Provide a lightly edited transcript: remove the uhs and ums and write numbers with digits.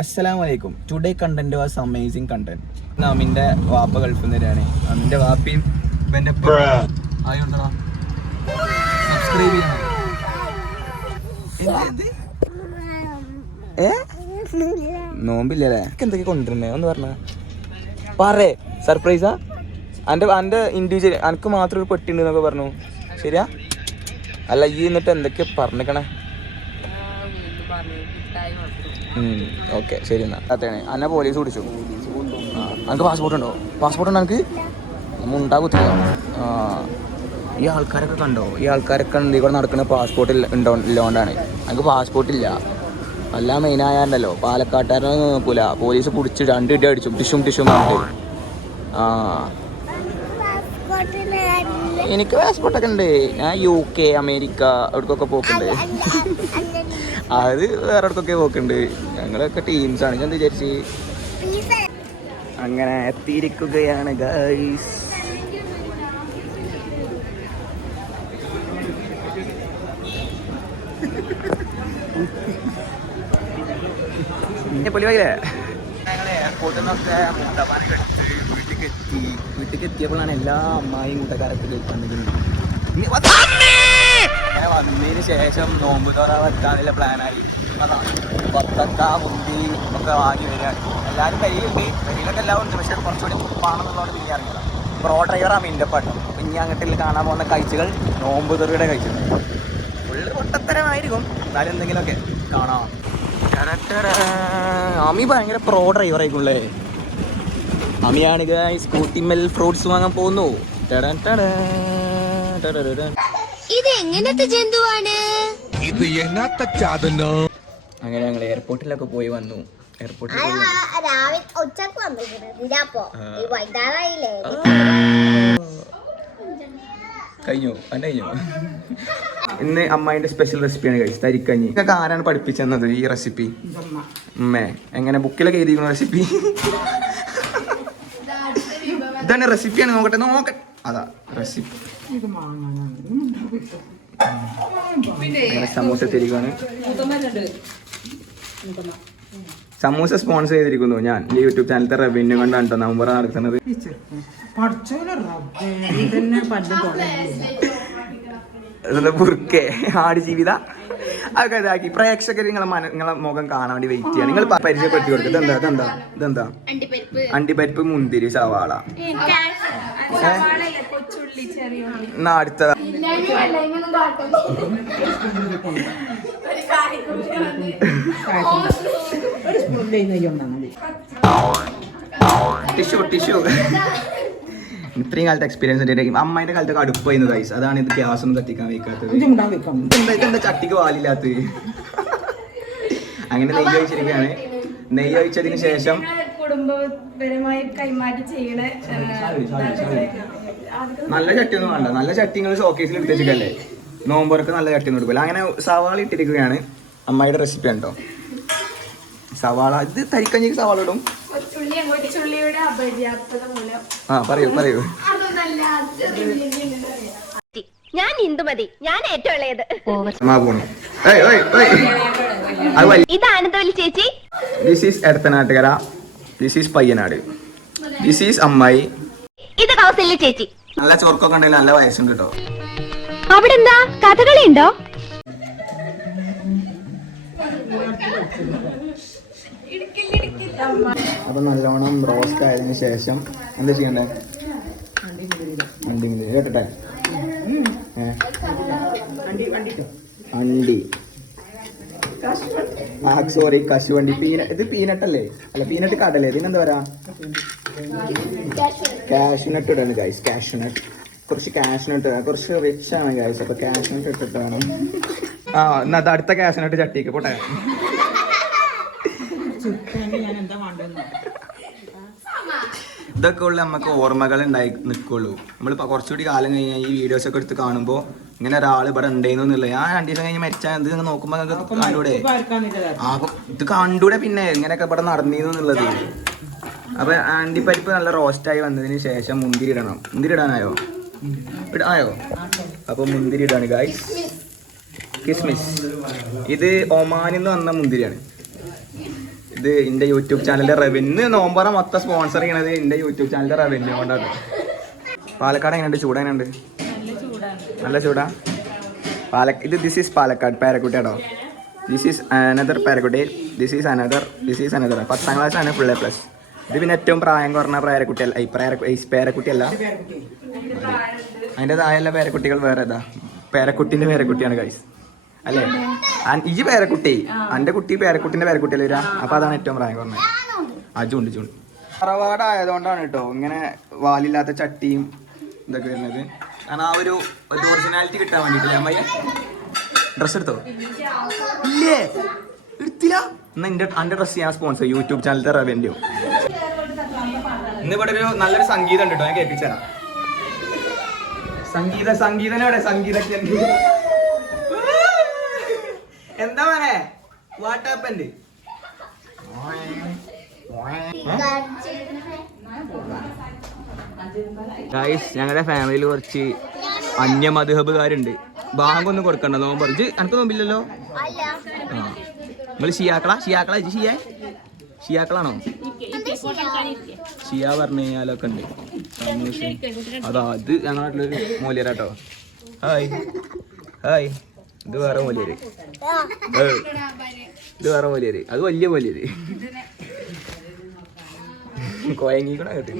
Assalamualaikum. Today content was amazing content. അമ്മിന്റെ വാപ്പ ഗൾഫിൽ നിന്ന് വരികയാണ്. അമ്മിന്റെ വാപ്പയും സബ്സ്ക്രൈബ് നോമ്പില്ലല്ലേ എന്തൊക്കെ കൊണ്ടുവരുന്നേ ഒന്ന് പറഞ്ഞ പറേ സർപ്രൈസാ അന്റെ ഇൻഡിവിജ്വൽ എനിക്ക് മാത്രം ഒരു പെട്ടി ഉണ്ട് എന്നൊക്കെ പറഞ്ഞു ശരിയാ അല്ല ഈ എന്നിട്ട് എന്തൊക്കെയാ പറഞ്ഞേക്കണേ ഓക്കെ ശരി എന്നാ അത്തേണേ അന്നെ പോലീസ് പിടിച്ചു എനിക്ക് പാസ്പോർട്ട് ഉണ്ടോ പാസ്പോർട്ട് ഉണ്ടോ എനിക്ക് ഉണ്ടാകുത്തില്ല ഈ ആൾക്കാരൊക്കെ കണ്ടോ ഈ ആൾക്കാരൊക്കെ ഇവിടെ നടക്കുന്ന പാസ്പോർട്ട് ഇല്ലോണ്ടാണ് എനിക്ക് പാസ്പോർട്ട് ഇല്ല എല്ലാം മെയിനായാണ്ടല്ലോ പാലക്കാട്ടുകാരനെ നോക്കൂല പോലീസ് പിടിച്ച് 2 ഇടി അടിച്ചു ടിഷും എനിക്ക് പാസ്പോർട്ടൊക്കെ ഉണ്ട് ഞാൻ UK അമേരിക്ക അവിടേക്കൊക്കെ പോക്കുണ്ട് അത് വേറെ അടുത്തൊക്കെ പോക്കുണ്ട് ഞങ്ങളൊക്കെ ടീംസാണ് ഞാൻ വിചാരിച്ച് അങ്ങനെ എത്തിയിരിക്കുകയാണ് ഗൈസ് പൊലിവായില്ലേ ഞങ്ങളെ എയർപോർട്ടിൽ നിന്നൊക്കെ മുണ്ടമാനൊക്കെ എടുത്ത് വീട്ടിലേക്ക് എത്തിയപ്പോഴാണ് എല്ലാ അമ്മായിയും കൂട്ടക്കാരത്തിൽ വന്നിരിക്കുന്നത് അങ്ങനെ വന്നതിന് ശേഷം നോമ്പ് തോറ വെക്കാനുള്ള പ്ലാനായി അതാണ് പത്തക്ക മുന്തി ഒക്കെ വാങ്ങി വരികയാണ് എല്ലാവരും കയ്യിലൊക്കെ എല്ലാം ഉണ്ട് പക്ഷേ കുറച്ചുകൂടി ഉപ്പാണെന്നുള്ളത് പിന്നെ അറിയില്ല പ്രോ ഡ്രൈവറാണ് മീൻ്റെ പാട്ട് ഇനി അങ്ങോട്ടിൽ കാണാൻ പോകുന്ന കാഴ്ചകൾ നോമ്പ് തുറയുടെ കാഴ്ചകൾ ഫുള്ള് പൊട്ടത്തരമായിരിക്കും എന്നാലും എന്തെങ്കിലുമൊക്കെ കാണാം അമി ഭയങ്കര പ്രോ ഡ്രൈവർ ആയിക്കുള്ളേ അമിയാണ് സ്കൂട്ടിമേൽ ഫ്രൂട്ട്സ് വാങ്ങാൻ പോകുന്നു ഇത് എങ്ങനത്തെ ജന്തുവാണ് അങ്ങനെ ഞങ്ങൾ എയർപോർട്ടിലൊക്കെ പോയി വന്നു എയർപോർട്ടിൽ കഴിഞ്ഞു ഇന്ന് അമ്മായിന്റെ സ്പെഷ്യൽ റെസിപ്പിയാണ് കഴിച്ചത് തരിക്കഞ്ഞി ഇതൊക്കെ ആരാണ് പഠിപ്പിച്ചെന്നത് ഈ റെസിപ്പി അമ്മേ എങ്ങനെ ബുക്കിലൊക്കെ എഴുതിയിരിക്കുന്ന റെസിപ്പി ഇതാണ് റെസിപ്പിയാണ് നോക്കട്ടെ അതാ റെസിപ്പി സമൂസ തിരിക്കാണ് സമൂസ സ്പോൺസർ ചെയ്തിരിക്കുന്നു ഞാൻ ഈ യൂട്യൂബ് ചാനലത്തെ റവന്യൂ കൊണ്ടാണ് കേട്ടോ നവംബർ നടത്തുന്നത് ബുർക്കെ ആട് ജീവിത അതൊക്കെ ഇതാക്കി പ്രേക്ഷകർ നിങ്ങളെ മുഖം കാണാൻ വേണ്ടി വെയിറ്റ് ചെയ്യാൻ നിങ്ങൾ പരിചയപ്പെടുത്തി കൊടുക്കുക ഇതെന്താ അണ്ടിപ്പരിപ്പ് മുന്തിരി സവാള എന്നാ അടുത്ത ടിഷ്യൂ ഇത്രയും കാലത്തെ എക്സ്പീരിയൻസ് ഉണ്ട് അമ്മേന്റെ കാലത്തൊക്കെ അടുപ്പായിരുന്നു ഗൈസ് അതാണ് ഇത് ഗ്യാസ് ഒന്നും കത്തിക്കാൻ വെക്കാത്തത് ഇതെന്താ ചട്ടിക്ക് വാലില്ലാത്തത് അങ്ങനെ നെയ്യ് ഒഴിച്ചിരിക്കുകയാണ് നെയ്യ് ഒഴിച്ചതിന് ശേഷം കുടുംബപരമായി കൈമാറ്റം ചെയ്യണ നല്ല ചട്ടിയൊന്നും വേണ്ട നല്ല ചട്ടി നിങ്ങൾ ഷോക്കേസിൽ എടുത്ത് വെച്ചിട്ടല്ലേ നോമ്പൊക്കെ നല്ല ചട്ടിയൊന്നും എടുക്കില്ല അങ്ങനെ സവാള ഇട്ടിരിക്കുകയാണ് അമ്മയുടെ റെസിപ്പി ഉണ്ടോ സവാള ഇത് തരിക്കഞ്ഞിക്ക് സവാള ഇടും പറയൂ ഞാൻ ഹിന്ദുമതി ഞാൻ ഏറ്റവും ഇളയത് ഇതാണ് തൊലി ചേച്ചി this is Edathanattukara this is Payyanad this is അമ്മായി ഇത് കൗസല്യ ചേച്ചി നല്ല ചൊർക്കൊക്കെ ഉണ്ടെങ്കിൽ നല്ല വയസ്സുണ്ട് കേട്ടോ അവിടെ എന്താ കഥകളി ഉണ്ടോ അപ്പൊ നല്ലോണം റോസ്റ്റ് ആയതിനു ശേഷം എന്താ ചെയ്യണ്ടേ അണ്ടി കേട്ടെ അണ്ടി സോറി കശുവണ്ടി ഇത് പീനട്ടല്ലേ അല്ല പീനട്ട് കടലേ ഇതിനെന്താ പറയാ കാഷ്യൂനട്ട് ഇടാണ് ഗൈസ് കാഷ്യൂനട്ട് കുറച്ച് കാഷ്യൂനട്ട് കുറച്ച് റിച്ച് ആണ് ഗൈസ് അപ്പൊ കാഷ്യൂനട്ട് ഇട്ടിട്ടാണ് എന്നാ അത് അടുത്ത കാഷ്യൂനട്ട് ചട്ടിക്ക് പോട്ടെ ഇതൊക്കെ ഉള്ള നമുക്ക് ഓർമ്മകൾ ഉണ്ടായി നിൽക്കുള്ളൂ നമ്മളിപ്പോൾ കുറച്ചുകൂടി കാലം കഴിഞ്ഞാൽ ഈ വീഡിയോസ് ഒക്കെ എടുത്ത് കാണുമ്പോൾ ഇങ്ങനെ ഒരാൾ ഇവിടെ ഉണ്ടെന്നില്ല ഞാൻ 2 ദിവസം കഴിഞ്ഞ് മരിച്ചാൽ ഇത് നോക്കുമ്പോൾ നിങ്ങൾക്ക് കണ്ടൂടെ അപ്പൊ ഇത് കണ്ടൂടെ പിന്നെ ഇങ്ങനെയൊക്കെ ഇവിടെ നടന്നിരുന്നുള്ളത് അപ്പൊ അണ്ടിപ്പരിപ്പ് നല്ല റോസ്റ്റായി വന്നതിന് ശേഷം മുന്തിരി ഇടണം മുന്തിരി ഇടാനായോ ആയോ അപ്പൊ മുന്തിരി ഇടാണ് ഗൈസ് കിസ്മിസ് ഇത് ഒമാനിൽ നിന്ന് വന്ന മുന്തിരിയാണ് ഇത് എന്റെ യൂട്യൂബ് ചാനലിന്റെ റവന്യൂ നോമ്പറ മൊത്തം സ്പോൺസർ ചെയ്യണത് എന്റെ യൂട്യൂബ് ചാനലിന്റെ റവന്യൂ കൊണ്ടാണ്. പാലക്കാട് എങ്ങനെയുണ്ട്? ചൂട് എങ്ങനെയുണ്ട്? നല്ല ചൂടാ. ദിസ് ഈസ് പാലക്കാട് പേരക്കുട്ടി കേട്ടോ. ദിസ് ഈസ് അനദർ പേരക്കുട്ടി. ദിസ് ഈസ് അനദർ 10ാം ക്ലാസ്സാണ് ഫുൾ A+. ഇത് പിന്നെ ഏറ്റവും പ്രായം കുറഞ്ഞ പേരക്കുട്ടിയല്ല. പേരക്കുട്ടിയല്ല, അതിൻ്റെ താഴെയുള്ള പേരക്കുട്ടികൾ വേറെ ഏതാ? പേരക്കുട്ടിന്റെ പേരക്കുട്ടിയാണ് ഗൈസ് അല്ലേ? ഇജി പേരക്കുട്ടി, എൻ്റെ കുട്ടി പേരക്കുട്ടിന്റെ പേരക്കുട്ടിയല്ലേ വരാ. അപ്പൊ അതാണ് ഏറ്റവും പ്രായം കുറഞ്ഞത്. ജൂൺ തറവാടായതുകൊണ്ടാണ് കേട്ടോ ഇങ്ങനെ വാലില്ലാത്ത ചട്ടിയും ഇതൊക്കെ വരുന്നത്. കാരണം ആ ഒരു ഒറിജിനാലിറ്റി കിട്ടാൻ വേണ്ടിയിട്ടില്ല. അമ്മയ്യ ഡ്രസ്സ് എടുത്തോ? ഇല്ലേ, എടുത്തില്ല. എന്നാ എൻ്റെ ഡ്രസ്സ് ഞാൻ സ്പോൺസർ യൂട്യൂബ് ചാനലിന്റെ റവന്യൂ. ഇന്ന് ഇവിടെ ഒരു നല്ലൊരു സംഗീതം ഉണ്ട് കേട്ടോ, ഞാൻ കേൾപ്പിച്ചതാ. സംഗീതനോടെ സംഗീതജ്ഞൻ എന്താ പറയേ? വാട്ടാപ്പൻ്റെ ഗൈസ്, ഞങ്ങളുടെ ഫാമിലിയിൽ കുറച്ച് അന്യമദ്ഹബുകാരുണ്ട്. ബാങ്കൊന്നും കൊടുക്കണ്ട. നോമ്പ് പറഞ്ഞു എനിക്ക് നോമ്പില്ലല്ലോ. നിങ്ങൾ ഷിയാക്കളാ? ഷിയാക്കളാണോ? ഷിയ പറഞ്ഞു കഴിഞ്ഞാലൊക്കെ ഉണ്ട്. അത് ഞങ്ങളുടെ മൂല്യരാട്ടോ. ഹായ് ഇത് വേറെ മൂല്യര്. അത് വലിയ മൂല്യര്. കോയങ്ങിക്കണ കേട്ടി.